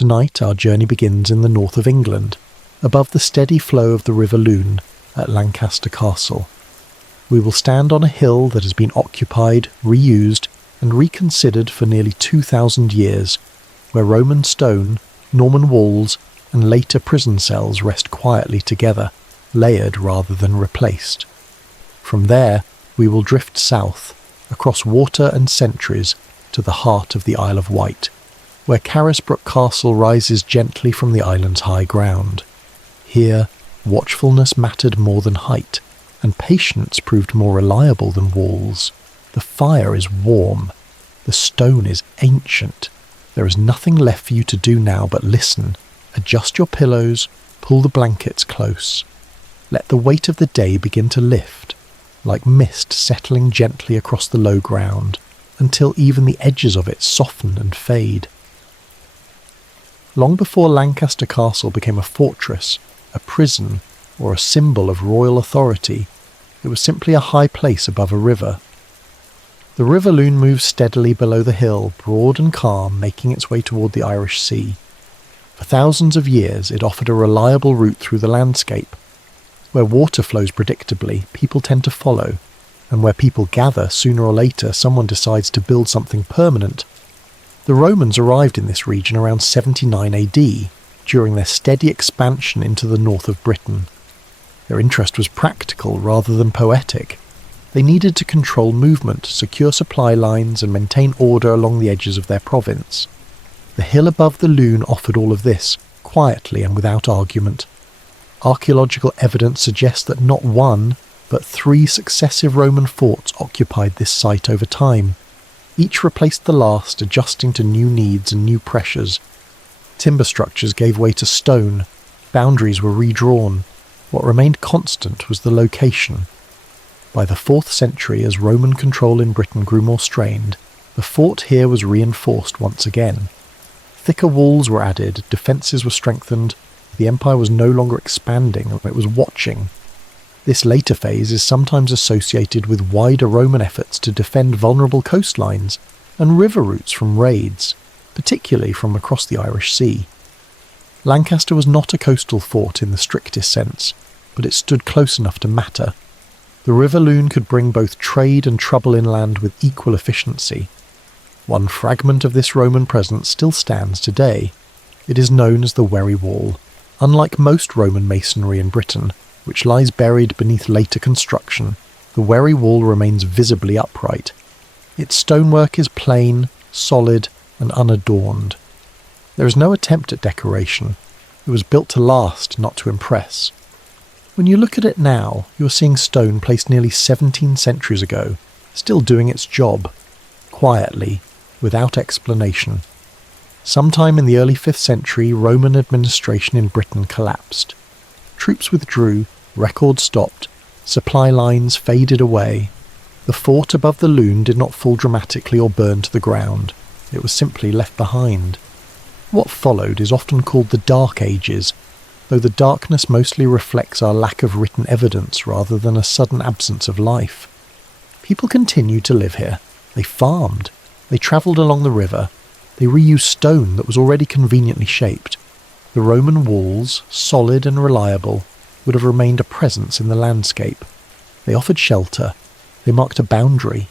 Tonight our journey begins in the north of England, above the steady flow of the River Lune at Lancaster Castle. We will stand on a hill that has been occupied, reused, and reconsidered for nearly 2,000 years, where Roman stone, Norman walls, and later prison cells rest quietly together, layered rather than replaced. From there, we will drift south, across water and centuries, to the heart of the Isle of Wight, where Carisbrooke Castle rises gently from the island's high ground. Here, watchfulness mattered more than height, and patience proved more reliable than walls. The fire is warm. The stone is ancient. There is nothing left for you to do now but listen, adjust your pillows, pull the blankets close. Let the weight of the day begin to lift, like mist settling gently across the low ground, until even the edges of it soften and fade. Long before Lancaster Castle became a fortress, a prison, or a symbol of royal authority, it was simply a high place above a river. The River Lune moves steadily below the hill, broad and calm, making its way toward the Irish Sea. For thousands of years it offered a reliable route through the landscape. Where water flows predictably, people tend to follow, and where people gather, sooner or later someone decides to build something permanent. The Romans arrived in this region around 79 AD, during their steady expansion into the north of Britain. Their interest was practical rather than poetic. They needed to control movement, secure supply lines, and maintain order along the edges of their province. The hill above the Lune offered all of this, quietly and without argument. Archaeological evidence suggests that not one, but 3 successive Roman forts occupied this site over time. Each replaced the last, adjusting to new needs and new pressures. Timber structures gave way to stone, boundaries were redrawn. What remained constant was the location. By the 4th century, as Roman control in Britain grew more strained, the fort here was reinforced once again. Thicker walls were added, defences were strengthened. The empire was no longer expanding, it was watching. This later phase is sometimes associated with wider Roman efforts to defend vulnerable coastlines and river routes from raids, particularly from across the Irish Sea. Lancaster was not a coastal fort in the strictest sense, but it stood close enough to matter. The River Lune could bring both trade and trouble inland with equal efficiency. One fragment of this Roman presence still stands today. It is known as the Wherry Wall. Unlike most Roman masonry in Britain, which lies buried beneath later construction, the Wherry Wall remains visibly upright. Its stonework is plain, solid, and unadorned. There is no attempt at decoration. It was built to last, not to impress. When you look at it now, you are seeing stone placed nearly 17 centuries ago, still doing its job, quietly, without explanation. Sometime in the early 5th century, Roman administration in Britain collapsed. Troops withdrew, records stopped, supply lines faded away. The fort above the Lune did not fall dramatically or burn to the ground. It was simply left behind. What followed is often called the Dark Ages, though the darkness mostly reflects our lack of written evidence rather than a sudden absence of life. People continued to live here. They farmed. They travelled along the river. They reused stone that was already conveniently shaped. The Roman walls, solid and reliable, would have remained a presence in the landscape. They offered shelter. They marked a boundary.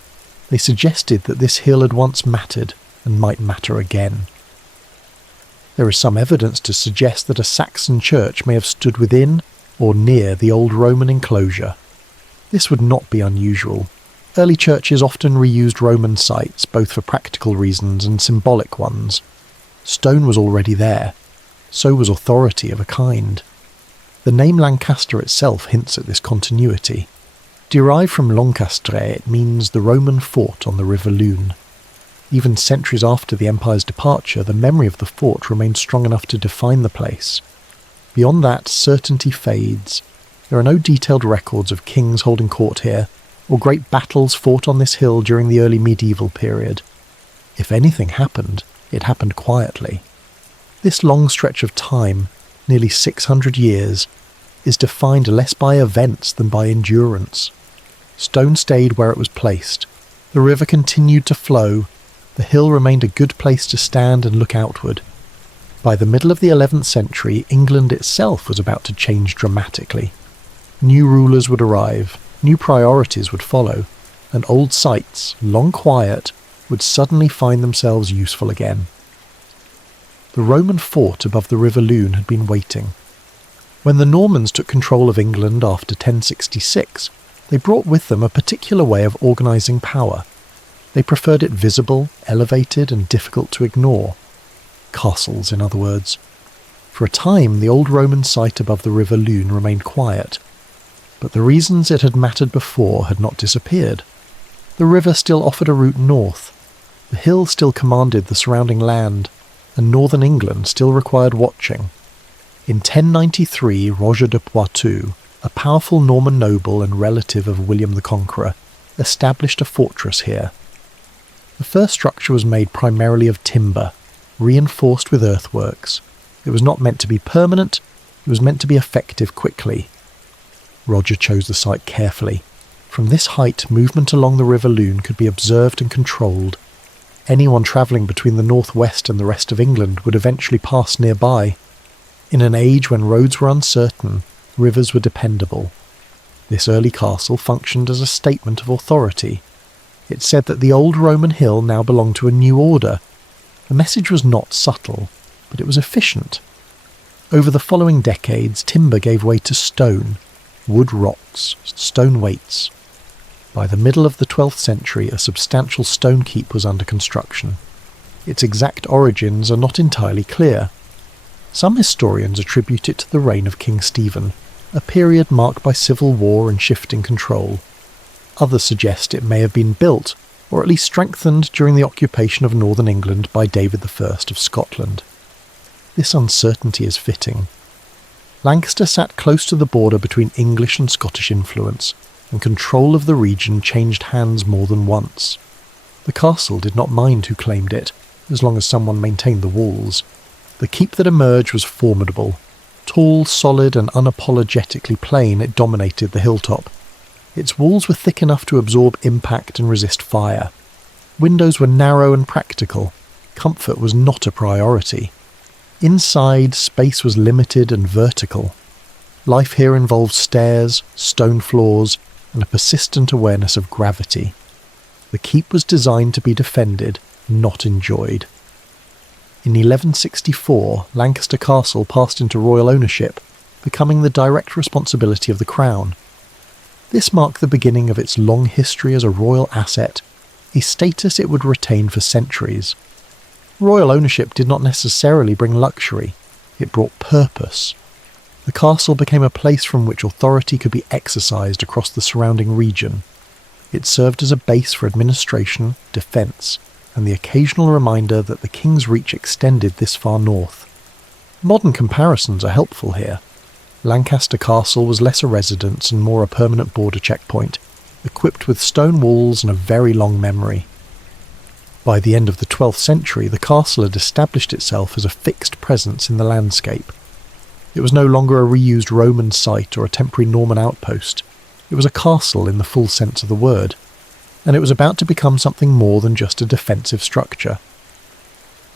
They suggested that this hill had once mattered and might matter again. There is some evidence to suggest that a Saxon church may have stood within or near the old Roman enclosure. This would not be unusual. Early churches often reused Roman sites, both for practical reasons and symbolic ones. Stone was already there. So was authority of a kind. The name Lancaster itself hints at this continuity. Derived from Lancastre, it means the Roman fort on the River Lune. Even centuries after the empire's departure, the memory of the fort remained strong enough to define the place. Beyond that, certainty fades. There are no detailed records of kings holding court here, or great battles fought on this hill during the early medieval period. If anything happened, it happened quietly. This long stretch of time, nearly 600 years, is defined less by events than by endurance. Stone stayed where it was placed. The river continued to flow. The hill remained a good place to stand and look outward. By the middle of the 11th century, England itself was about to change dramatically. New rulers would arrive, new priorities would follow, and old sites, long quiet, would suddenly find themselves useful again. The Roman fort above the River Lune had been waiting. When the Normans took control of England after 1066, they brought with them a particular way of organising power. They preferred it visible, elevated, and difficult to ignore. Castles, in other words. For a time, the old Roman site above the River Lune remained quiet, but the reasons it had mattered before had not disappeared. The river still offered a route north, the hill still commanded the surrounding land, and northern England still required watching. In 1093, Roger de Poitou, a powerful Norman noble and relative of William the Conqueror, established a fortress here. The first structure was made primarily of timber, reinforced with earthworks. It was not meant to be permanent, it was meant to be effective quickly. Roger chose the site carefully. From this height, movement along the River Lune could be observed and controlled. Anyone travelling between the northwest and the rest of England would eventually pass nearby. In an age when roads were uncertain, rivers were dependable. This early castle functioned as a statement of authority. It said that the old Roman hill now belonged to a new order. The message was not subtle, but it was efficient. Over the following decades, timber gave way to stone, wood rocks, stone weights. By the middle of the 12th century, a substantial stone keep was under construction. Its exact origins are not entirely clear. Some historians attribute it to the reign of King Stephen, a period marked by civil war and shifting control. Others suggest it may have been built, or at least strengthened during the occupation of northern England by David I of Scotland. This uncertainty is fitting. Lancaster sat close to the border between English and Scottish influence, and control of the region changed hands more than once. The castle did not mind who claimed it, as long as someone maintained the walls. The keep that emerged was formidable. Tall, solid, and unapologetically plain, it dominated the hilltop. Its walls were thick enough to absorb impact and resist fire. Windows were narrow and practical. Comfort was not a priority. Inside, space was limited and vertical. Life here involved stairs, stone floors, and a persistent awareness of gravity. The keep was designed to be defended, not enjoyed. In 1164, Lancaster Castle passed into royal ownership, becoming the direct responsibility of the crown. This marked the beginning of its long history as a royal asset, a status it would retain for centuries. Royal ownership did not necessarily bring luxury, it brought purpose. The castle became a place from which authority could be exercised across the surrounding region. It served as a base for administration, defence, and the occasional reminder that the king's reach extended this far north. Modern comparisons are helpful here. Lancaster Castle was less a residence and more a permanent border checkpoint, equipped with stone walls and a very long memory. By the end of the 12th century, the castle had established itself as a fixed presence in the landscape. It was no longer a reused Roman site or a temporary Norman outpost. It was a castle in the full sense of the word, and it was about to become something more than just a defensive structure.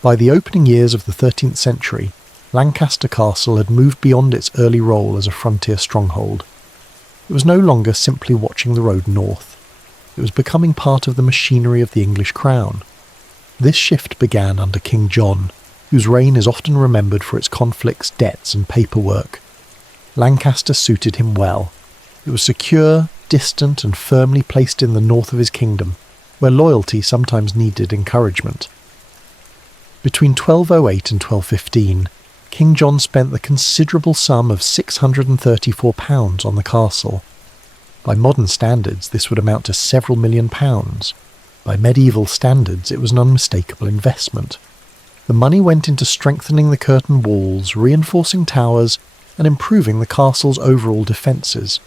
By the opening years of the 13th century, Lancaster Castle had moved beyond its early role as a frontier stronghold. It was no longer simply watching the road north. It was becoming part of the machinery of the English crown. This shift began under King John, whose reign is often remembered for its conflicts, debts, and paperwork. Lancaster suited him well. It was secure, distant, and firmly placed in the north of his kingdom, where loyalty sometimes needed encouragement. Between 1208 and 1215, King John spent the considerable sum of £634 on the castle. By modern standards, this would amount to several £1,000,000. By medieval standards, it was an unmistakable investment. The money went into strengthening the curtain walls, reinforcing towers, and improving the castle's overall defences.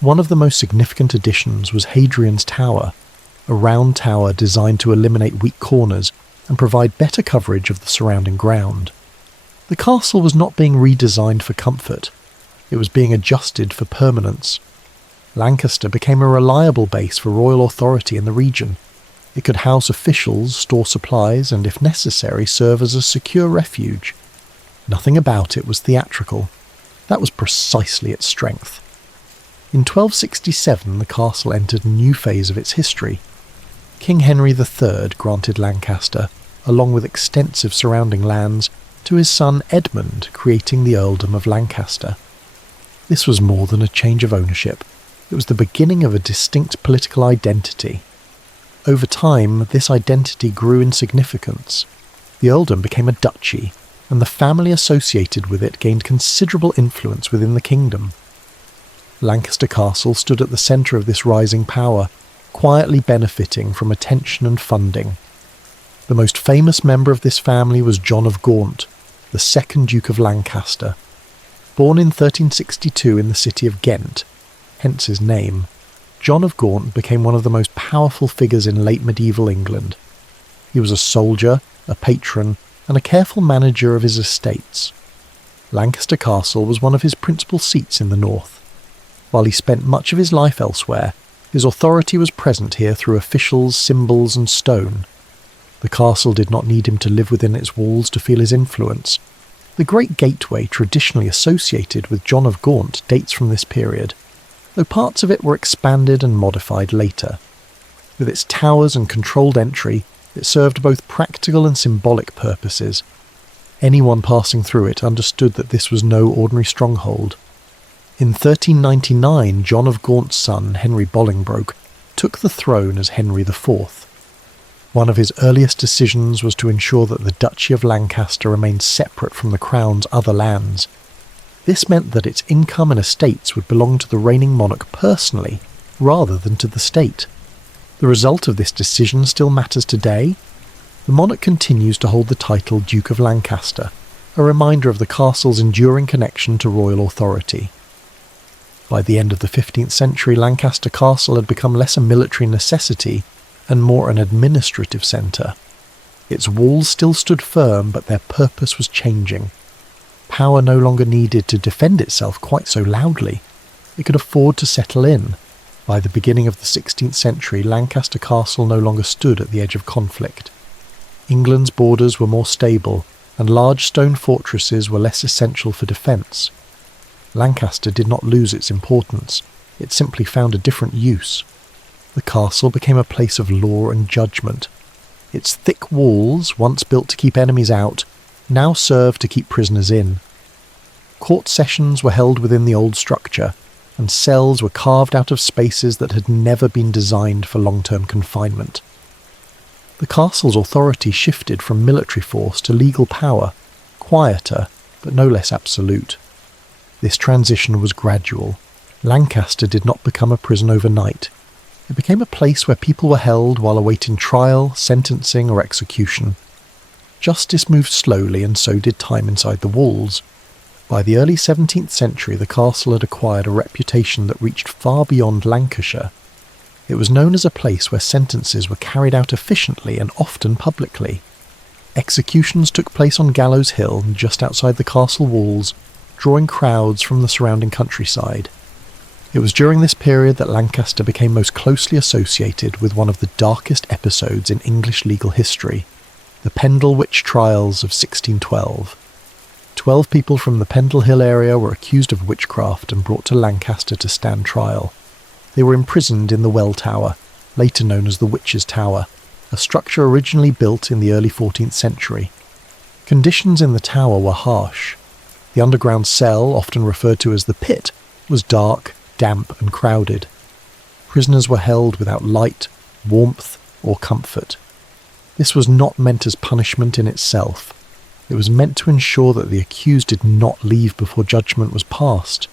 One of the most significant additions was Hadrian's Tower, a round tower designed to eliminate weak corners and provide better coverage of the surrounding ground. The castle was not being redesigned for comfort, it was being adjusted for permanence. Lancaster became a reliable base for royal authority in the region. It could house officials, store supplies, and if necessary serve as a secure refuge. Nothing about it was theatrical. That was precisely its strength. In 1267 the castle entered a new phase of its history. King Henry III granted Lancaster, along with extensive surrounding lands, to his son Edmund, creating the Earldom of Lancaster. This was more than a change of ownership. It was the beginning of a distinct political identity. Over time, this identity grew in significance. The earldom became a duchy, and the family associated with it gained considerable influence within the kingdom. Lancaster Castle stood at the centre of this rising power, quietly benefiting from attention and funding. The most famous member of this family was John of Gaunt, the second Duke of Lancaster. Born in 1362 in the city of Ghent, hence his name, John of Gaunt became one of the most powerful figures in late medieval England. He was a soldier, a patron, and a careful manager of his estates. Lancaster Castle was one of his principal seats in the north. While he spent much of his life elsewhere, his authority was present here through officials, symbols, and stone. The castle did not need him to live within its walls to feel his influence. The great gateway traditionally associated with John of Gaunt dates from this period, though parts of it were expanded and modified later. With its towers and controlled entry, it served both practical and symbolic purposes. Anyone passing through it understood that this was no ordinary stronghold. In 1399, John of Gaunt's son, Henry Bolingbroke, took the throne as Henry IV. One of his earliest decisions was to ensure that the Duchy of Lancaster remained separate from the Crown's other lands. This meant that its income and estates would belong to the reigning monarch personally, rather than to the state. The result of this decision still matters today. The monarch continues to hold the title Duke of Lancaster, a reminder of the castle's enduring connection to royal authority. By the end of the 15th century, Lancaster Castle had become less a military necessity and more an administrative centre. Its walls still stood firm, but their purpose was changing. Power no longer needed to defend itself quite so loudly. It could afford to settle in. By the beginning of the 16th century, Lancaster Castle no longer stood at the edge of conflict. England's borders were more stable, and large stone fortresses were less essential for defence. Lancaster did not lose its importance, it simply found a different use. The castle became a place of law and judgment. Its thick walls, once built to keep enemies out, now served to keep prisoners in. Court sessions were held within the old structure, and cells were carved out of spaces that had never been designed for long-term confinement. The castle's authority shifted from military force to legal power, quieter, but no less absolute. This transition was gradual. Lancaster did not become a prison overnight. It became a place where people were held while awaiting trial, sentencing, or execution. Justice moved slowly, and so did time inside the walls. By the early 17th century, the castle had acquired a reputation that reached far beyond Lancashire. It was known as a place where sentences were carried out efficiently and often publicly. Executions took place on Gallows Hill, just outside the castle walls, drawing crowds from the surrounding countryside. It was during this period that Lancaster became most closely associated with one of the darkest episodes in English legal history, the Pendle Witch Trials of 1612. 12 people from the Pendle Hill area were accused of witchcraft and brought to Lancaster to stand trial. They were imprisoned in the Well Tower, later known as the Witch's Tower, a structure originally built in the early 14th century. Conditions in the tower were harsh. The underground cell, often referred to as the pit, was dark, damp and crowded. Prisoners were held without light, warmth, or comfort. This was not meant as punishment in itself. It was meant to ensure that the accused did not leave before judgment was passed.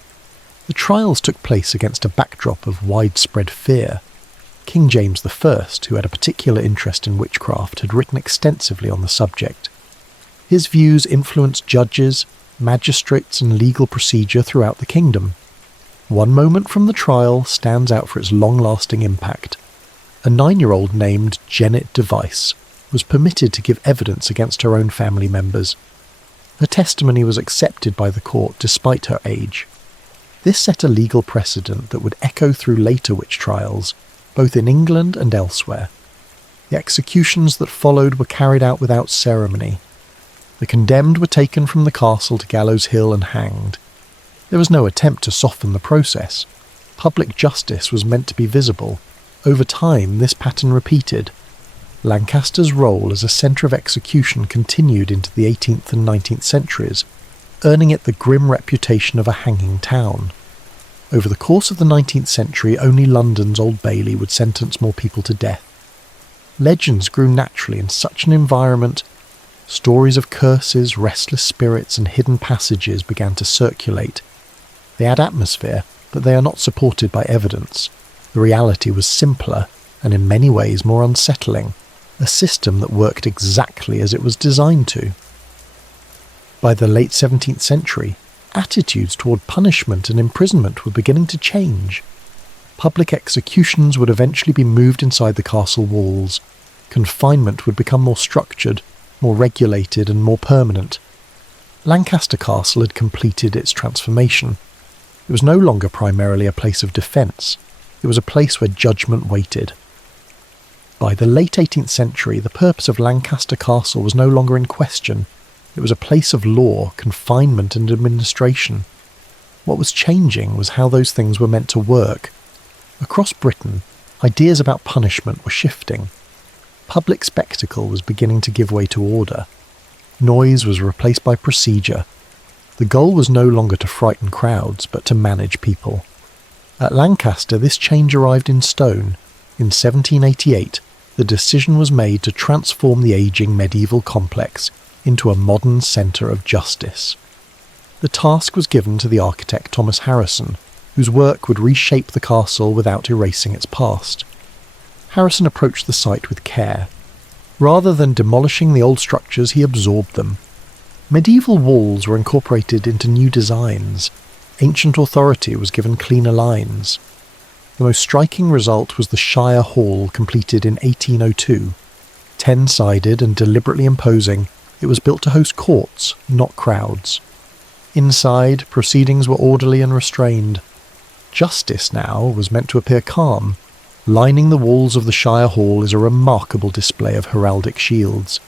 The trials took place against a backdrop of widespread fear. King James I, who had a particular interest in witchcraft, had written extensively on the subject. His views influenced judges, magistrates and legal procedure throughout the kingdom. One moment from the trial stands out for its long-lasting impact. A 9-year-old named Janet Device was permitted to give evidence against her own family members. Her testimony was accepted by the court despite her age. This set a legal precedent that would echo through later witch trials, both in England and elsewhere. The executions that followed were carried out without ceremony. The condemned were taken from the castle to Gallows Hill and hanged. There was no attempt to soften the process. Public justice was meant to be visible. Over time, this pattern repeated. Lancaster's role as a centre of execution continued into the 18th and 19th centuries, earning it the grim reputation of a hanging town. Over the course of the 19th century, only London's Old Bailey would sentence more people to death. Legends grew naturally in such an environment. Stories of curses, restless spirits, and hidden passages began to circulate. They add atmosphere, but they are not supported by evidence. The reality was simpler, and in many ways more unsettling, a system that worked exactly as it was designed to. By the late 17th century, attitudes toward punishment and imprisonment were beginning to change. Public executions would eventually be moved inside the castle walls. Confinement would become more structured, more regulated, and more permanent. Lancaster Castle had completed its transformation. It was no longer primarily a place of defence. It was a place where judgment waited. By the late 18th century, the purpose of Lancaster Castle was no longer in question. It was a place of law, confinement, and administration. What was changing was how those things were meant to work. Across Britain, ideas about punishment were shifting. Public spectacle was beginning to give way to order. Noise was replaced by procedure. The goal was no longer to frighten crowds, but to manage people. At Lancaster, this change arrived in stone. In 1788, the decision was made to transform the ageing medieval complex into a modern centre of justice. The task was given to the architect Thomas Harrison, whose work would reshape the castle without erasing its past. Harrison approached the site with care. Rather than demolishing the old structures, he absorbed them. Medieval walls were incorporated into new designs. Ancient authority was given cleaner lines. The most striking result was the Shire Hall, completed in 1802. 10-sided and deliberately imposing, it was built to host courts, not crowds. Inside, proceedings were orderly and restrained. Justice now was meant to appear calm. Lining the walls of the Shire Hall is a remarkable display of heraldic shields.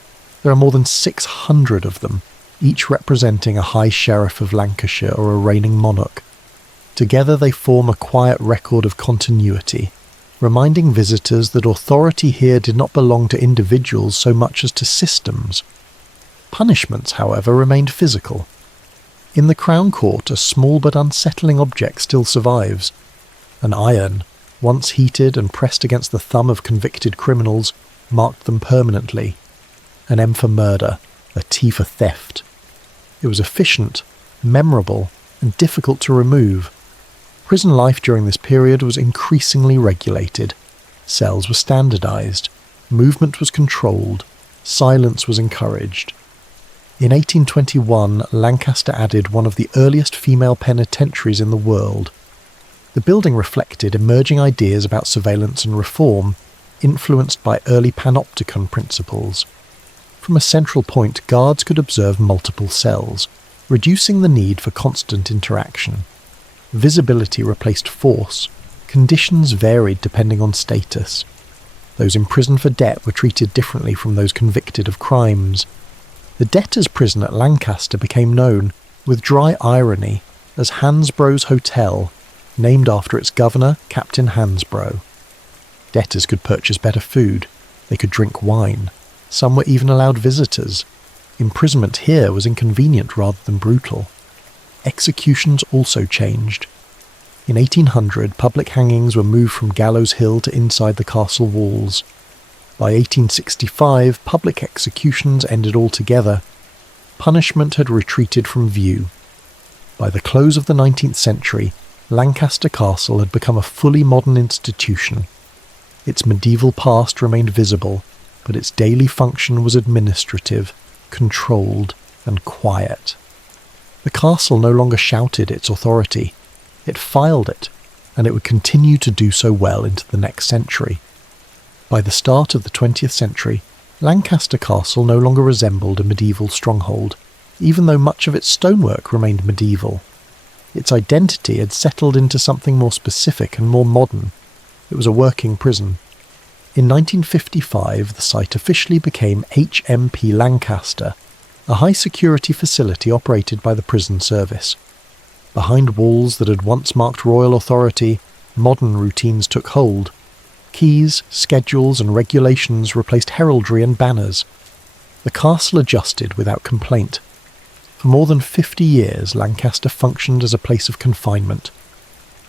There are more than 600 of them, each representing a High Sheriff of Lancashire or a reigning monarch. Together they form a quiet record of continuity, reminding visitors that authority here did not belong to individuals so much as to systems. Punishments, however, remained physical. In the Crown Court, a small but unsettling object still survives. An iron, once heated and pressed against the thumb of convicted criminals, marked them permanently. An M for murder, a T for theft. It was efficient, memorable, and difficult to remove. Prison life during this period was increasingly regulated. Cells were standardized. Movement was controlled. Silence was encouraged. In 1821, Lancaster added one of the earliest female penitentiaries in the world. The building reflected emerging ideas about surveillance and reform, influenced by early panopticon principles. From a central point, guards could observe multiple cells, reducing the need for constant interaction. Visibility replaced force. Conditions varied depending on status. Those imprisoned for debt were treated differently from those convicted of crimes. The debtors' prison at Lancaster became known, with dry irony, as Hansbrough's Hotel, named after its governor, Captain Hansbrough. Debtors could purchase better food. They could drink wine. Some were even allowed visitors. Imprisonment here was inconvenient rather than brutal. Executions also changed. In 1800, public hangings were moved from Gallows Hill to inside the castle walls. By 1865, public executions ended altogether. Punishment had retreated from view. By the close of the 19th century, Lancaster Castle had become a fully modern institution. Its medieval past remained visible, but its daily function was administrative, controlled, and quiet. The castle no longer shouted its authority. It filed it, and it would continue to do so well into the next century. By the start of the 20th century, Lancaster Castle no longer resembled a medieval stronghold, even though much of its stonework remained medieval. Its identity had settled into something more specific and more modern. It was a working prison. In 1955, the site officially became HMP Lancaster, a high-security facility operated by the prison service. Behind walls that had once marked royal authority, modern routines took hold. Keys, schedules and regulations replaced heraldry and banners. The castle adjusted without complaint. For more than 50 years, Lancaster functioned as a place of confinement.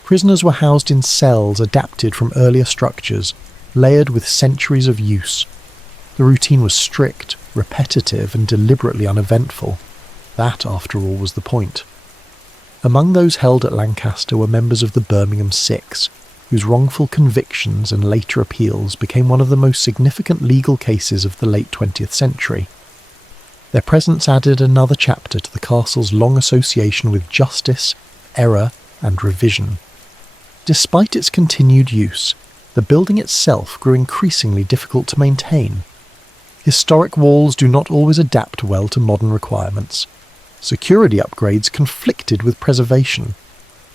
Prisoners were housed in cells adapted from earlier structures, layered with centuries of use. The routine was strict, repetitive and deliberately uneventful. That, after all, was the point. Among those held at Lancaster were members of the Birmingham Six, whose wrongful convictions and later appeals became one of the most significant legal cases of the late 20th century. Their presence added another chapter to the castle's long association with justice, error and revision. Despite its continued use, the building itself grew increasingly difficult to maintain. Historic walls do not always adapt well to modern requirements. Security upgrades conflicted with preservation.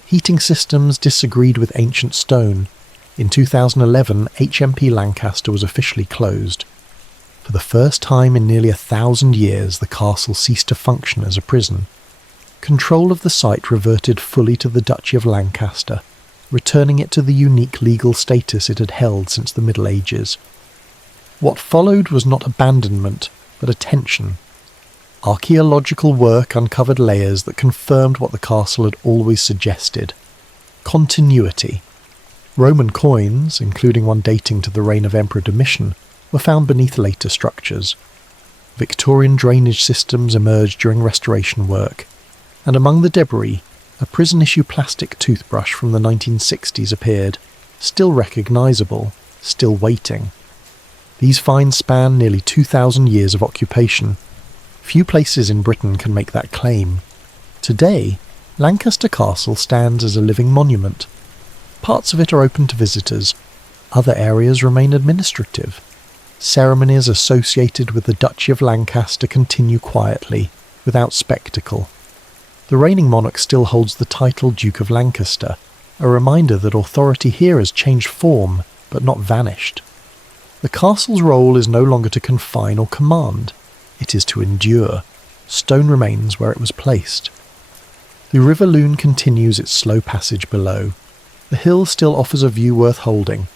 Heating systems disagreed with ancient stone. In 2011, HMP Lancaster was officially closed. For the first time in nearly 1,000 years, the castle ceased to function as a prison. Control of the site reverted fully to the Duchy of Lancaster, returning it to the unique legal status it had held since the Middle Ages. What followed was not abandonment, but attention. Archaeological work uncovered layers that confirmed what the castle had always suggested. Continuity. Roman coins, including one dating to the reign of Emperor Domitian, were found beneath later structures. Victorian drainage systems emerged during restoration work, and among the debris, a prison-issue plastic toothbrush from the 1960s appeared, still recognisable, still waiting. These finds span nearly 2,000 years of occupation. Few places in Britain can make that claim. Today, Lancaster Castle stands as a living monument. Parts of it are open to visitors. Other areas remain administrative. Ceremonies associated with the Duchy of Lancaster continue quietly, without spectacle. The reigning monarch still holds the title Duke of Lancaster, a reminder that authority here has changed form, but not vanished. The castle's role is no longer to confine or command. It is to endure. Stone remains where it was placed. The River Lune continues its slow passage below. The hill still offers a view worth holding.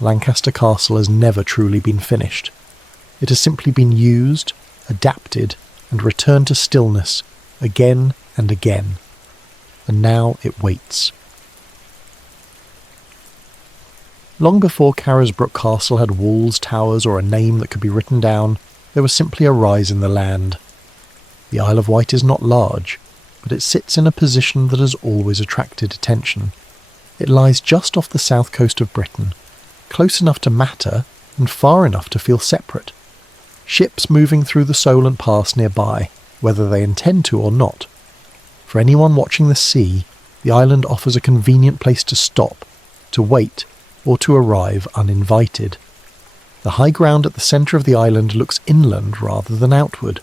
Lancaster Castle has never truly been finished. It has simply been used, adapted, and returned to stillness, again and again. And now it waits. Long before Carisbrooke Castle had walls, towers, or a name that could be written down, there was simply a rise in the land. The Isle of Wight is not large, but it sits in a position that has always attracted attention. It lies just off the south coast of Britain, close enough to matter and far enough to feel separate. Ships moving through the Solent Pass nearby, whether they intend to or not. For anyone watching the sea, the island offers a convenient place to stop, to wait, or to arrive uninvited. The high ground at the centre of the island looks inland rather than outward.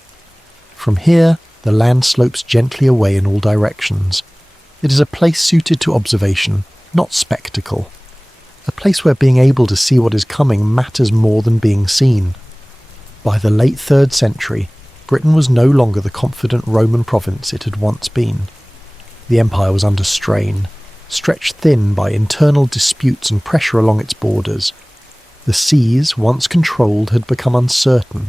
From here, the land slopes gently away in all directions. It is a place suited to observation, not spectacle. A place where being able to see what is coming matters more than being seen. By the late 3rd century, Britain was no longer the confident Roman province it had once been. The empire was under strain, stretched thin by internal disputes and pressure along its borders. The seas, once controlled, had become uncertain.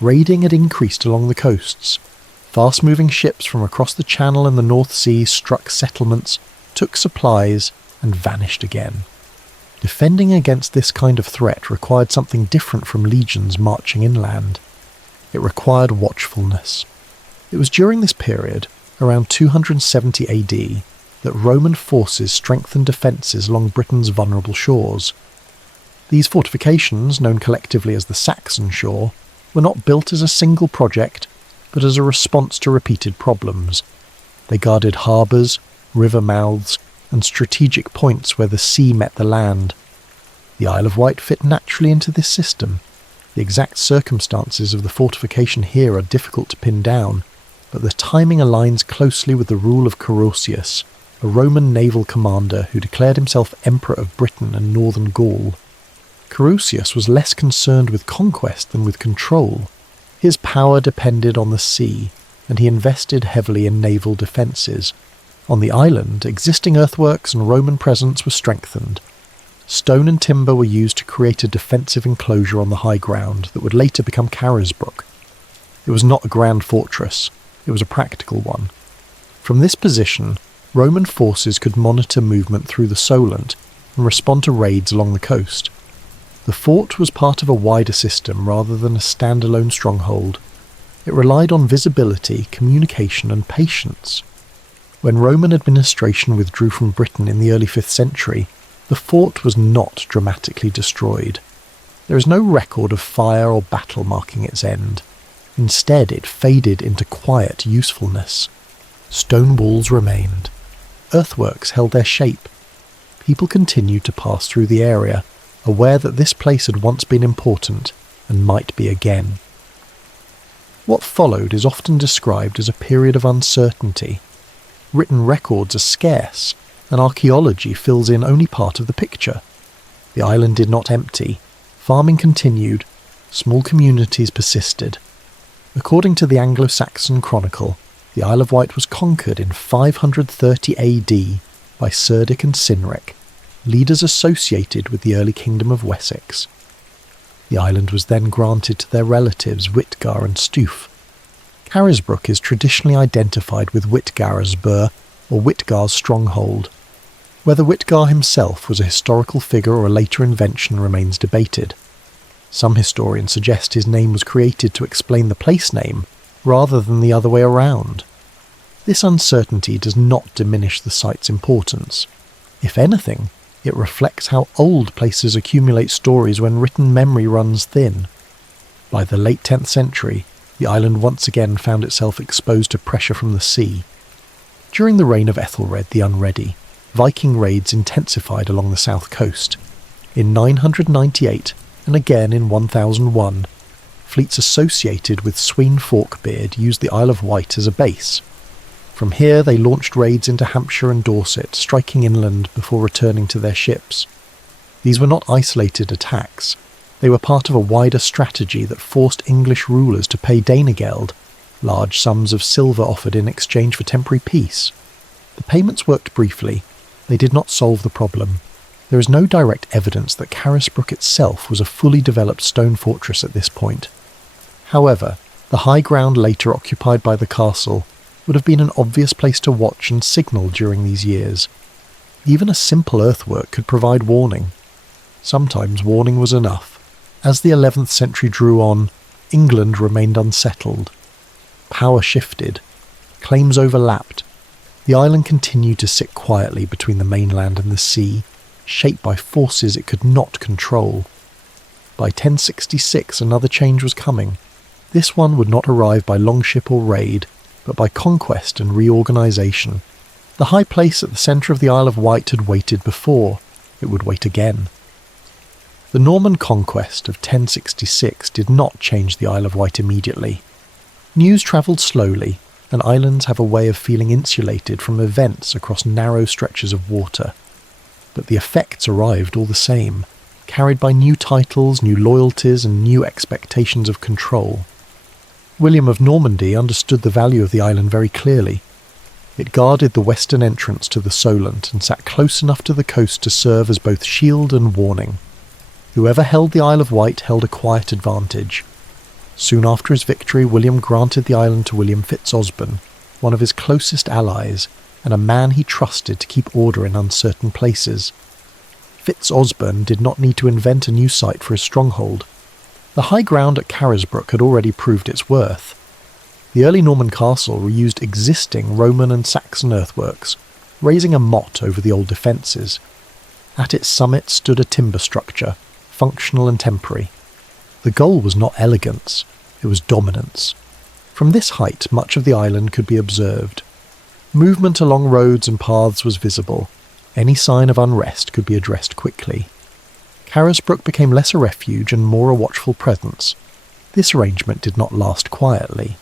Raiding had increased along the coasts. Fast-moving ships from across the Channel and the North Sea struck settlements, took supplies, and vanished again. Defending against this kind of threat required something different from legions marching inland. It required watchfulness. It was during this period, around 270 AD, that Roman forces strengthened defences along Britain's vulnerable shores. These fortifications, known collectively as the Saxon Shore, were not built as a single project, but as a response to repeated problems. They guarded harbours, river mouths, and strategic points where the sea met the land. The Isle of Wight fit naturally into this system. The exact circumstances of the fortification here are difficult to pin down, but the timing aligns closely with the rule of Carausius, a Roman naval commander who declared himself Emperor of Britain and Northern Gaul. Carausius was less concerned with conquest than with control. His power depended on the sea, and he invested heavily in naval defences. On the island, existing earthworks and Roman presence were strengthened. Stone and timber were used to create a defensive enclosure on the high ground that would later become Carisbrooke. It was not a grand fortress, it was a practical one. From this position, Roman forces could monitor movement through the Solent and respond to raids along the coast. The fort was part of a wider system rather than a standalone stronghold. It relied on visibility, communication and patience. When Roman administration withdrew from Britain in the early 5th century, the fort was not dramatically destroyed. There is no record of fire or battle marking its end. Instead, it faded into quiet usefulness. Stone walls remained. Earthworks held their shape. People continued to pass through the area, aware that this place had once been important and might be again. What followed is often described as a period of uncertainty. Written records are scarce, and archaeology fills in only part of the picture. The island did not empty. Farming continued. Small communities persisted. According to the Anglo-Saxon Chronicle, the Isle of Wight was conquered in 530 AD by Cerdic and Cynric, leaders associated with the early kingdom of Wessex. The island was then granted to their relatives Witgar and Stuf. Carisbrooke is traditionally identified with Witgar's burh or Witgar's stronghold. Whether Witgar himself was a historical figure or a later invention remains debated. Some historians suggest his name was created to explain the place name, rather than the other way around. This uncertainty does not diminish the site's importance. If anything, it reflects how old places accumulate stories when written memory runs thin. By the late 10th century, the island once again found itself exposed to pressure from the sea. During the reign of Ethelred the Unready, Viking raids intensified along the south coast. In 998, and again in 1001, fleets associated with Sween Forkbeard used the Isle of Wight as a base. From here they launched raids into Hampshire and Dorset, striking inland before returning to their ships. These were not isolated attacks. They were part of a wider strategy that forced English rulers to pay Danegeld, large sums of silver offered in exchange for temporary peace. The payments worked briefly. They did not solve the problem. There is no direct evidence that Carisbrooke itself was a fully developed stone fortress at this point. However, the high ground later occupied by the castle would have been an obvious place to watch and signal during these years. Even a simple earthwork could provide warning. Sometimes warning was enough. As the 11th century drew on, England remained unsettled. Power shifted. Claims overlapped. The island continued to sit quietly between the mainland and the sea, shaped by forces it could not control. By 1066 another change was coming. This one would not arrive by longship or raid, but by conquest and reorganisation. The high place at the centre of the Isle of Wight had waited before. It would wait again. The Norman conquest of 1066 did not change the Isle of Wight immediately. News travelled slowly, and islands have a way of feeling insulated from events across narrow stretches of water. But the effects arrived all the same, carried by new titles, new loyalties, and new expectations of control. William of Normandy understood the value of the island very clearly. It guarded the western entrance to the Solent and sat close enough to the coast to serve as both shield and warning. Whoever held the Isle of Wight held a quiet advantage. Soon after his victory, William granted the island to William Fitzosborne, one of his closest allies, and a man he trusted to keep order in uncertain places. Fitzosborne did not need to invent a new site for his stronghold. The high ground at Carisbrooke had already proved its worth. The early Norman castle reused existing Roman and Saxon earthworks, raising a motte over the old defences. At its summit stood a timber structure, functional and temporary. The goal was not elegance, it was dominance. From this height much of the island could be observed. Movement along roads and paths was visible. Any sign of unrest could be addressed quickly. Carisbrooke became less a refuge and more a watchful presence. This arrangement did not last quietly.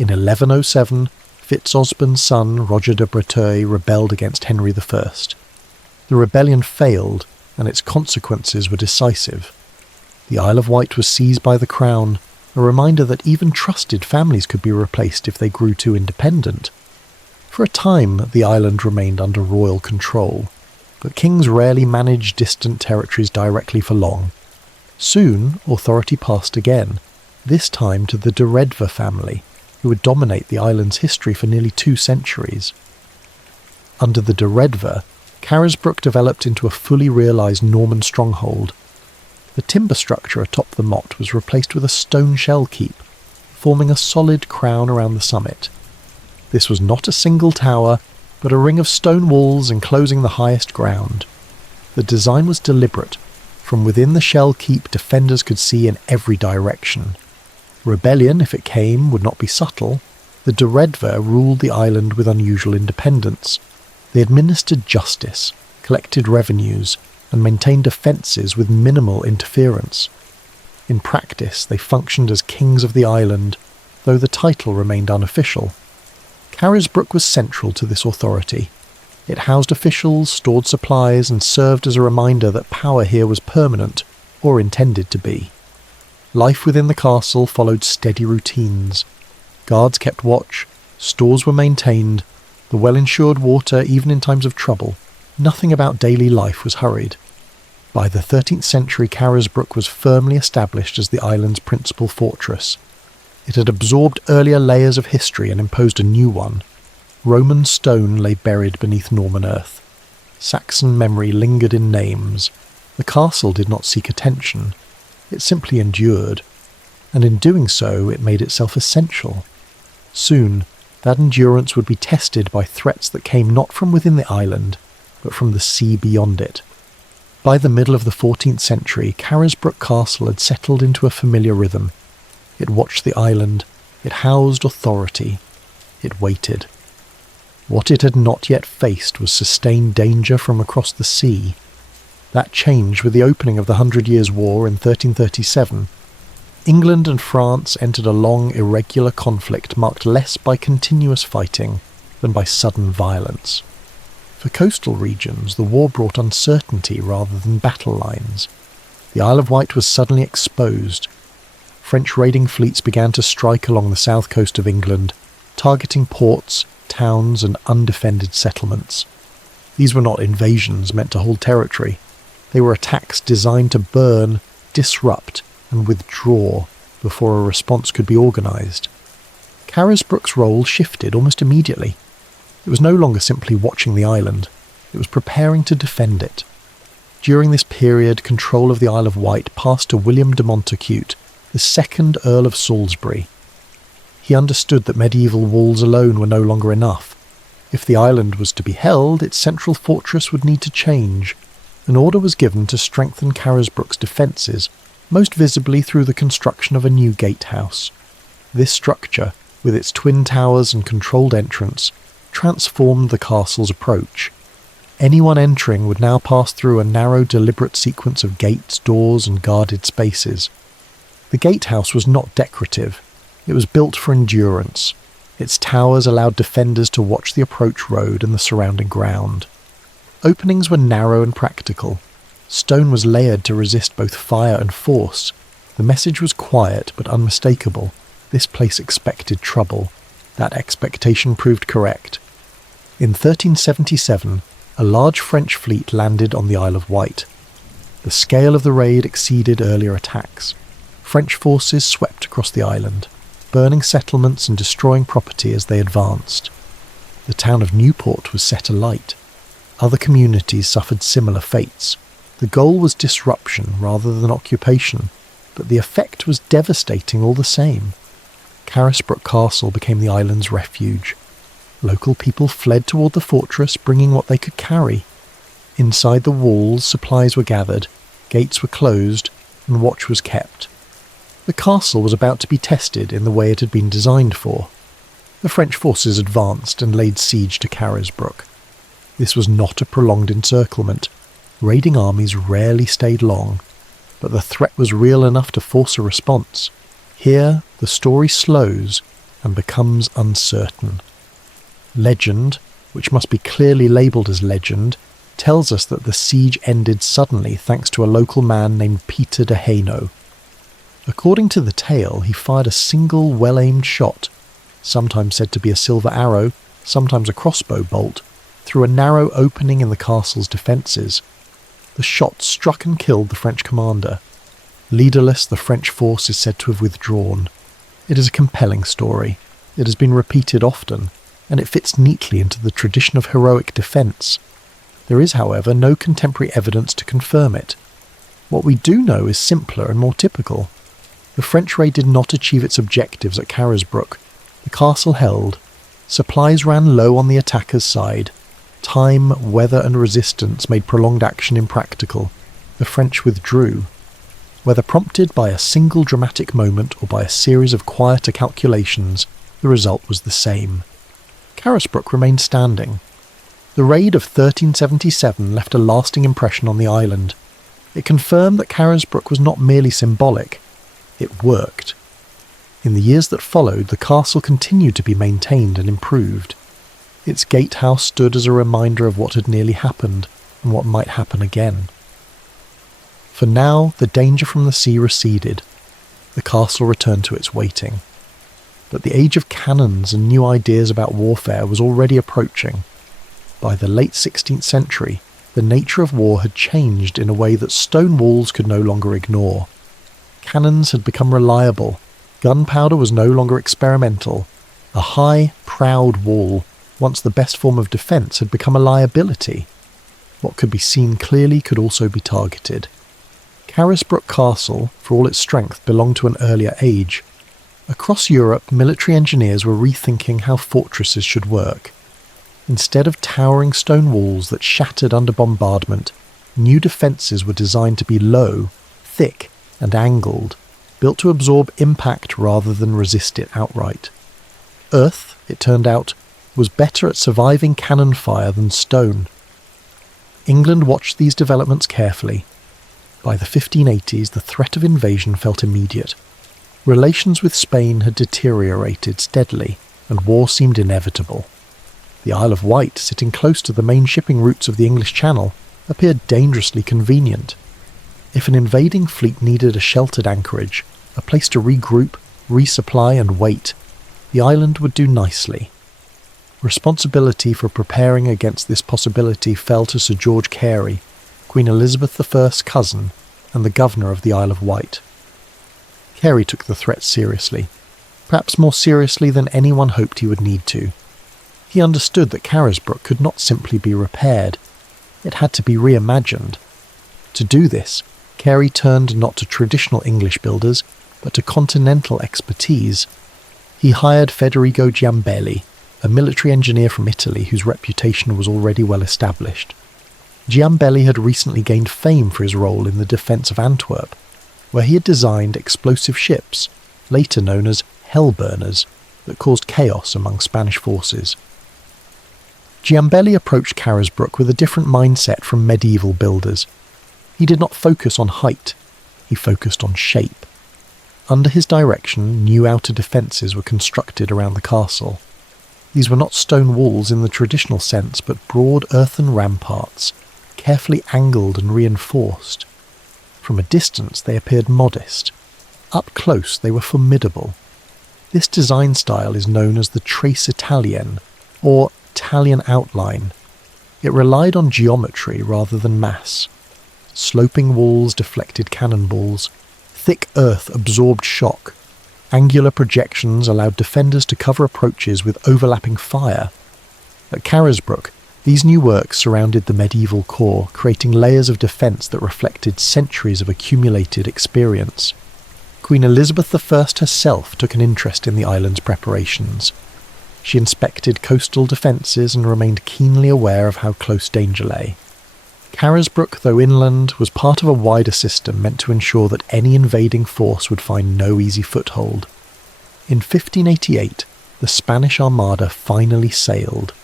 In 1107, Fitzosborne's son Roger de Breteuil rebelled against Henry I. The rebellion failed, and its consequences were decisive. The Isle of Wight was seized by the Crown, a reminder that even trusted families could be replaced if they grew too independent. For a time, the island remained under royal control, but kings rarely managed distant territories directly for long. Soon, authority passed again, this time to the de Redver family, who would dominate the island's history for nearly 2 centuries. Under the de Redver, Carisbrooke developed into a fully realised Norman stronghold. The timber structure atop the motte was replaced with a stone shell keep, forming a solid crown around the summit. This was not a single tower, but a ring of stone walls enclosing the highest ground. The design was deliberate. From within the shell keep, defenders could see in every direction. Rebellion, if it came, would not be subtle. The de Redver ruled the island with unusual independence. They administered justice, collected revenues, and maintained defences with minimal interference. In practice, they functioned as kings of the island, though the title remained unofficial. Carisbrooke was central to this authority. It housed officials, stored supplies, and served as a reminder that power here was permanent, or intended to be. Life within the castle followed steady routines. Guards kept watch, stores were maintained, the well-insured water even in times of trouble. Nothing about daily life was hurried. By the 13th century, Carisbrooke was firmly established as the island's principal fortress. It had absorbed earlier layers of history and imposed a new one. Roman stone lay buried beneath Norman earth. Saxon memory lingered in names. The castle did not seek attention. It simply endured. And in doing so, it made itself essential. Soon, that endurance would be tested by threats that came not from within the island, but from the sea beyond it. By the middle of the 14th century, Carisbrooke Castle had settled into a familiar rhythm. It watched the island, it housed authority, it waited. What it had not yet faced was sustained danger from across the sea. That changed with the opening of the 100 Years' War in 1337. England and France entered a long, irregular conflict marked less by continuous fighting than by sudden violence. For coastal regions, the war brought uncertainty rather than battle lines. The Isle of Wight was suddenly exposed. French raiding fleets began to strike along the south coast of England, targeting ports, towns, and undefended settlements. These were not invasions meant to hold territory. They were attacks designed to burn, disrupt, and withdraw before a response could be organised. Carisbrooke's role shifted almost immediately. It was no longer simply watching the island, it was preparing to defend it. During this period, control of the Isle of Wight passed to William de Montacute, the 2nd Earl of Salisbury. He understood that medieval walls alone were no longer enough. If the island was to be held, its central fortress would need to change. An order was given to strengthen Carisbrooke's defences, most visibly through the construction of a new gatehouse. This structure, with its twin towers and controlled entrance, transformed the castle's approach. Anyone entering would now pass through a narrow, deliberate sequence of gates, doors, and guarded spaces. The gatehouse was not decorative. It was built for endurance. Its towers allowed defenders to watch the approach road and the surrounding ground. Openings were narrow and practical. Stone was layered to resist both fire and force. The message was quiet but unmistakable. This place expected trouble. That expectation proved correct. In 1377, a large French fleet landed on the Isle of Wight. The scale of the raid exceeded earlier attacks. French forces swept across the island, burning settlements and destroying property as they advanced. The town of Newport was set alight. Other communities suffered similar fates. The goal was disruption rather than occupation, but the effect was devastating all the same. Carisbrooke Castle became the island's refuge. Local people fled toward the fortress, bringing what they could carry. Inside the walls, supplies were gathered, gates were closed, and watch was kept. The castle was about to be tested in the way it had been designed for. The French forces advanced and laid siege to Carisbrooke. This was not a prolonged encirclement. Raiding armies rarely stayed long, but the threat was real enough to force a response. Here, the story slows and becomes uncertain. Legend, which must be clearly labelled as legend, tells us that the siege ended suddenly thanks to a local man named Peter de Hainaut. According to the tale, he fired a single well-aimed shot, sometimes said to be a silver arrow, sometimes a crossbow bolt, through a narrow opening in the castle's defences. The shot struck and killed the French commander. Leaderless, the French force is said to have withdrawn. It is a compelling story. It has been repeated often, and it fits neatly into the tradition of heroic defence. There is, however, no contemporary evidence to confirm it. What we do know is simpler and more typical. The French raid did not achieve its objectives at Carisbrooke. The castle held. Supplies ran low on the attacker's side. Time, weather and resistance made prolonged action impractical. The French withdrew. Whether prompted by a single dramatic moment or by a series of quieter calculations, the result was the same. Carisbrooke remained standing. The raid of 1377 left a lasting impression on the island. It confirmed that Carisbrooke was not merely symbolic. It worked. In the years that followed, the castle continued to be maintained and improved. Its gatehouse stood as a reminder of what had nearly happened and what might happen again. For now, the danger from the sea receded. The castle returned to its waiting. But the age of cannons and new ideas about warfare was already approaching. By the late 16th century, the nature of war had changed in a way that stone walls could no longer ignore. Cannons had become reliable. Gunpowder was no longer experimental. A high, proud wall, once the best form of defence, had become a liability. What could be seen clearly could also be targeted. Carisbrooke Castle, for all its strength, belonged to an earlier age. Across Europe, military engineers were rethinking how fortresses should work. Instead of towering stone walls that shattered under bombardment, new defences were designed to be low, thick, and angled, built to absorb impact rather than resist it outright. Earth, it turned out, was better at surviving cannon fire than stone. England watched these developments carefully. By the 1580s, the threat of invasion felt immediate. Relations with Spain had deteriorated steadily, and war seemed inevitable. The Isle of Wight, sitting close to the main shipping routes of the English Channel, appeared dangerously convenient. If an invading fleet needed a sheltered anchorage, a place to regroup, resupply and wait, the island would do nicely. Responsibility for preparing against this possibility fell to Sir George Carey, Queen Elizabeth I's cousin, and the governor of the Isle of Wight. Carey took the threat seriously, perhaps more seriously than anyone hoped he would need to. He understood that Carisbrooke could not simply be repaired. It had to be reimagined. To do this, Carey turned not to traditional English builders, but to continental expertise. He hired Federico Giambelli, a military engineer from Italy whose reputation was already well established. Giambelli had recently gained fame for his role in the defence of Antwerp, where he had designed explosive ships, later known as hellburners, that caused chaos among Spanish forces. Giambelli approached Carisbrooke with a different mindset from medieval builders. He did not focus on height, he focused on shape. Under his direction, new outer defences were constructed around the castle. These were not stone walls in the traditional sense, but broad earthen ramparts, carefully angled and reinforced. From a distance they appeared modest. Up close they were formidable. This design style is known as the trace Italienne, or Italian outline. It relied on geometry rather than mass. Sloping walls deflected cannonballs. Thick earth absorbed shock. Angular projections allowed defenders to cover approaches with overlapping fire. At Carisbrooke, these new works surrounded the medieval core, creating layers of defence that reflected centuries of accumulated experience. Queen Elizabeth I herself took an interest in the island's preparations. She inspected coastal defences and remained keenly aware of how close danger lay. Carisbrooke, though inland, was part of a wider system meant to ensure that any invading force would find no easy foothold. In 1588, the Spanish Armada finally sailed.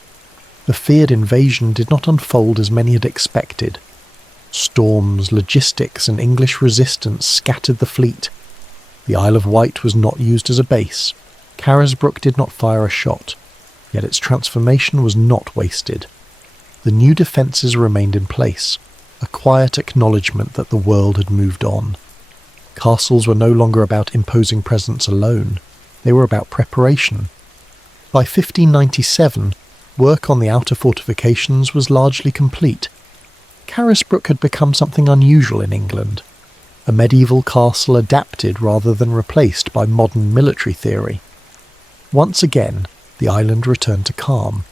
The feared invasion did not unfold as many had expected. Storms, logistics, and English resistance scattered the fleet. The Isle of Wight was not used as a base. Carisbrooke did not fire a shot, yet its transformation was not wasted. The new defences remained in place, a quiet acknowledgement that the world had moved on. Castles were no longer about imposing presence alone, they were about preparation. By 1597, work on the outer fortifications was largely complete. Carisbrooke had become something unusual in England, a medieval castle adapted rather than replaced by modern military theory. Once again, the island returned to calm,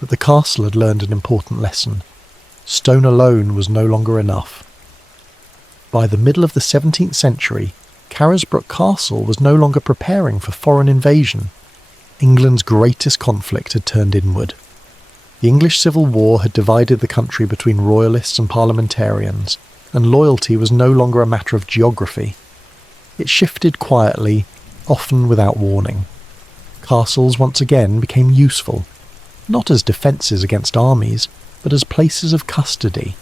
but the castle had learned an important lesson. Stone alone was no longer enough. By the middle of the 17th century, Carisbrooke Castle was no longer preparing for foreign invasion. England's greatest conflict had turned inward. The English Civil War had divided the country between royalists and parliamentarians, and loyalty was no longer a matter of geography. It shifted quietly, often without warning. Castles once again became useful, not as defences against armies, but as places of custody.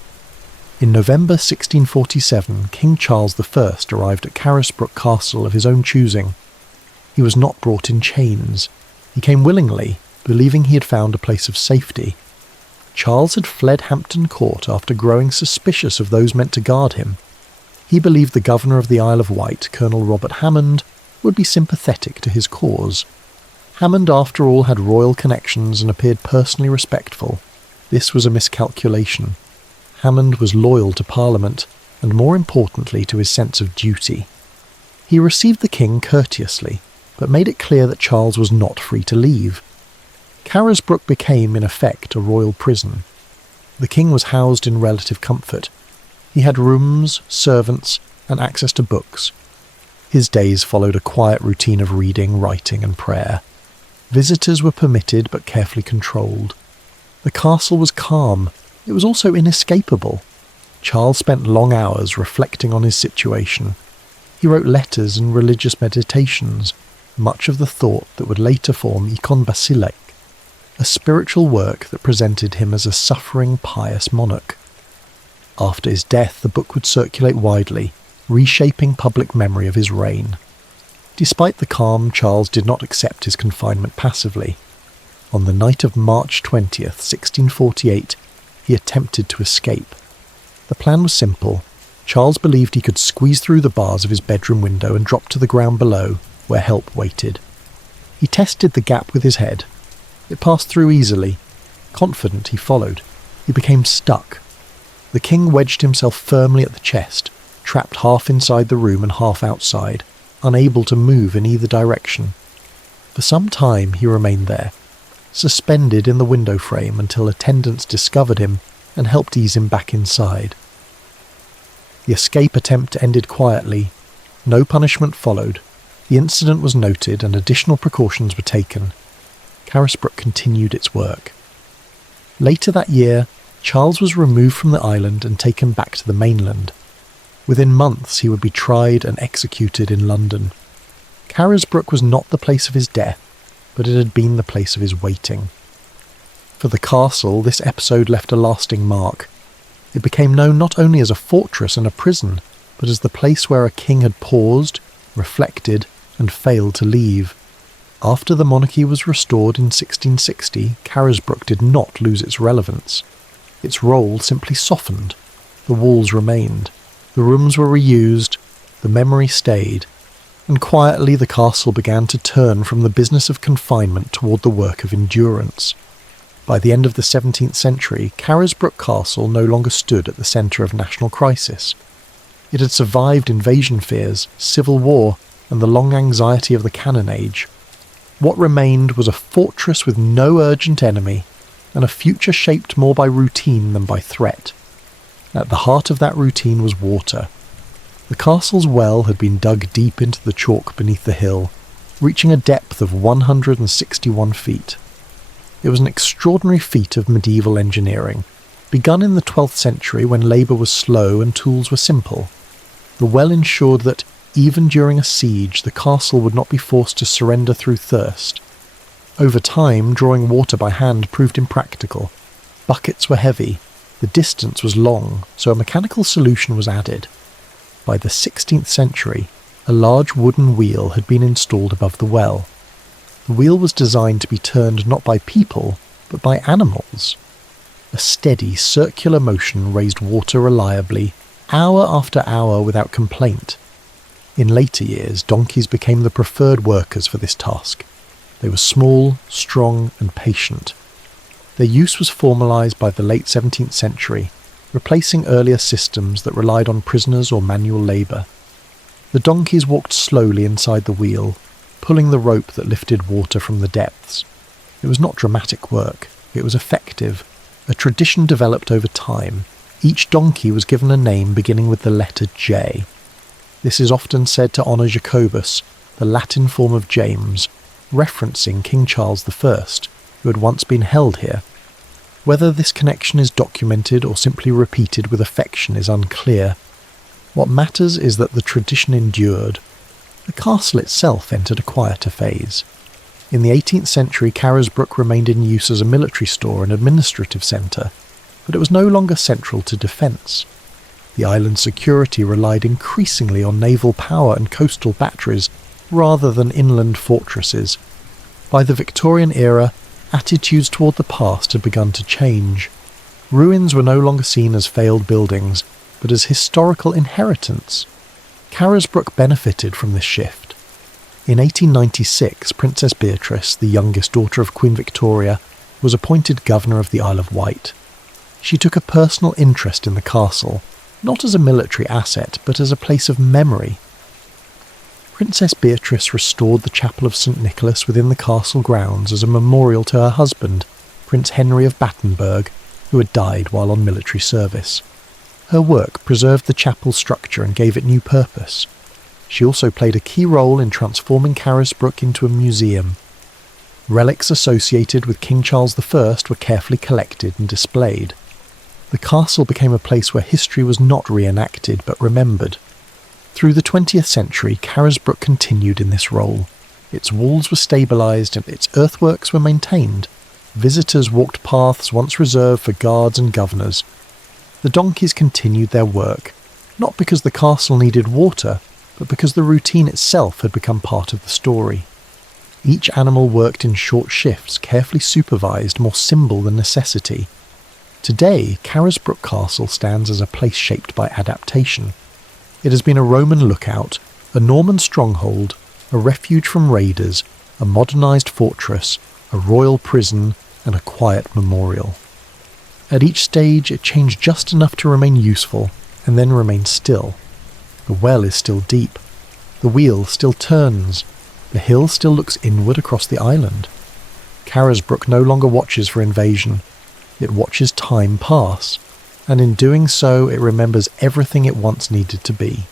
In November 1647, King Charles I arrived at Carisbrooke Castle of his own choosing. He was not brought in chains. He came willingly, believing he had found a place of safety. Charles had fled Hampton Court after growing suspicious of those meant to guard him. He believed the governor of the Isle of Wight, Colonel Robert Hammond, would be sympathetic to his cause. Hammond, after all, had royal connections and appeared personally respectful. This was a miscalculation. Hammond was loyal to Parliament, and more importantly to his sense of duty. He received the king courteously, but made it clear that Charles was not free to leave. Carisbrooke became, in effect, a royal prison. The king was housed in relative comfort. He had rooms, servants, and access to books. His days followed a quiet routine of reading, writing, and prayer. Visitors were permitted but carefully controlled. The castle was calm. It was also inescapable. Charles spent long hours reflecting on his situation. He wrote letters and religious meditations, much of the thought that would later form Icon Basilic, a spiritual work that presented him as a suffering, pious monarch. After his death, the book would circulate widely, reshaping public memory of his reign. Despite the calm, Charles did not accept his confinement passively. On the night of March 20th, 1648, he attempted to escape. The plan was simple. Charles believed he could squeeze through the bars of his bedroom window and drop to the ground below, where help waited. He tested the gap with his head. It passed through easily. Confident, he followed. He became stuck. The king wedged himself firmly at the chest, trapped half inside the room and half outside, unable to move in either direction. For some time he remained there, suspended in the window frame until attendants discovered him and helped ease him back inside. The escape attempt ended quietly. No punishment followed. The incident was noted and additional precautions were taken. Carisbrooke continued its work. Later that year, Charles was removed from the island and taken back to the mainland. Within months he would be tried and executed in London. Carisbrooke was not the place of his death, but it had been the place of his waiting. For the castle, this episode left a lasting mark. It became known not only as a fortress and a prison, but as the place where a king had paused, reflected, and failed to leave. After the monarchy was restored in 1660, Carisbrooke did not lose its relevance. Its role simply softened. The walls remained. The rooms were reused. The memory stayed. And quietly the castle began to turn from the business of confinement toward the work of endurance. By the end of the 17th century, Carisbrooke Castle no longer stood at the centre of national crisis. It had survived invasion fears, civil war, and the long anxiety of the Cannon Age. What remained was a fortress with no urgent enemy, and a future shaped more by routine than by threat. At the heart of that routine was water. The castle's well had been dug deep into the chalk beneath the hill, reaching a depth of 161 feet. It was an extraordinary feat of medieval engineering, begun in the 12th century when labour was slow and tools were simple. The well ensured that, even during a siege, the castle would not be forced to surrender through thirst. Over time, drawing water by hand proved impractical. Buckets were heavy, the distance was long, so a mechanical solution was added. By the 16th century, a large wooden wheel had been installed above the well. The wheel was designed to be turned not by people, but by animals. A steady, circular motion raised water reliably, hour after hour without complaint. In later years, donkeys became the preferred workers for this task. They were small, strong, and patient. Their use was formalised by the late 17th century, replacing earlier systems that relied on prisoners or manual labour. The donkeys walked slowly inside the wheel, pulling the rope that lifted water from the depths. It was not dramatic work, it was effective. A tradition developed over time. Each donkey was given a name beginning with the letter J. This is often said to honour Jacobus, the Latin form of James, referencing King Charles I, who had once been held here. Whether this connection is documented or simply repeated with affection is unclear. What matters is that the tradition endured. The castle itself entered a quieter phase. In the 18th century, Carisbrooke remained in use as a military store and administrative centre, but it was no longer central to defence. The island's security relied increasingly on naval power and coastal batteries rather than inland fortresses. By the Victorian era, attitudes toward the past had begun to change. Ruins were no longer seen as failed buildings, but as historical inheritance. Carisbrooke benefited from this shift. In 1896, Princess Beatrice, the youngest daughter of Queen Victoria, was appointed governor of the Isle of Wight. She took a personal interest in the castle, not as a military asset, but as a place of memory. Princess Beatrice restored the Chapel of St. Nicholas within the castle grounds as a memorial to her husband, Prince Henry of Battenberg, who had died while on military service. Her work preserved the chapel's structure and gave it new purpose. She also played a key role in transforming Carisbrooke into a museum. Relics associated with King Charles I were carefully collected and displayed. The castle became a place where history was not reenacted but remembered. Through the 20th century, Carisbrooke continued in this role. Its walls were stabilised and its earthworks were maintained. Visitors walked paths once reserved for guards and governors. The donkeys continued their work, not because the castle needed water, but because the routine itself had become part of the story. Each animal worked in short shifts, carefully supervised, more symbol than necessity. Today, Carisbrooke Castle stands as a place shaped by adaptation. It has been a Roman lookout, a Norman stronghold, a refuge from raiders, a modernised fortress, a royal prison, and a quiet memorial. At each stage, it changed just enough to remain useful, and then remain still. The well is still deep. The wheel still turns. The hill still looks inward across the island. Carisbrooke no longer watches for invasion. It watches time pass, and in doing so it remembers everything it once needed to be.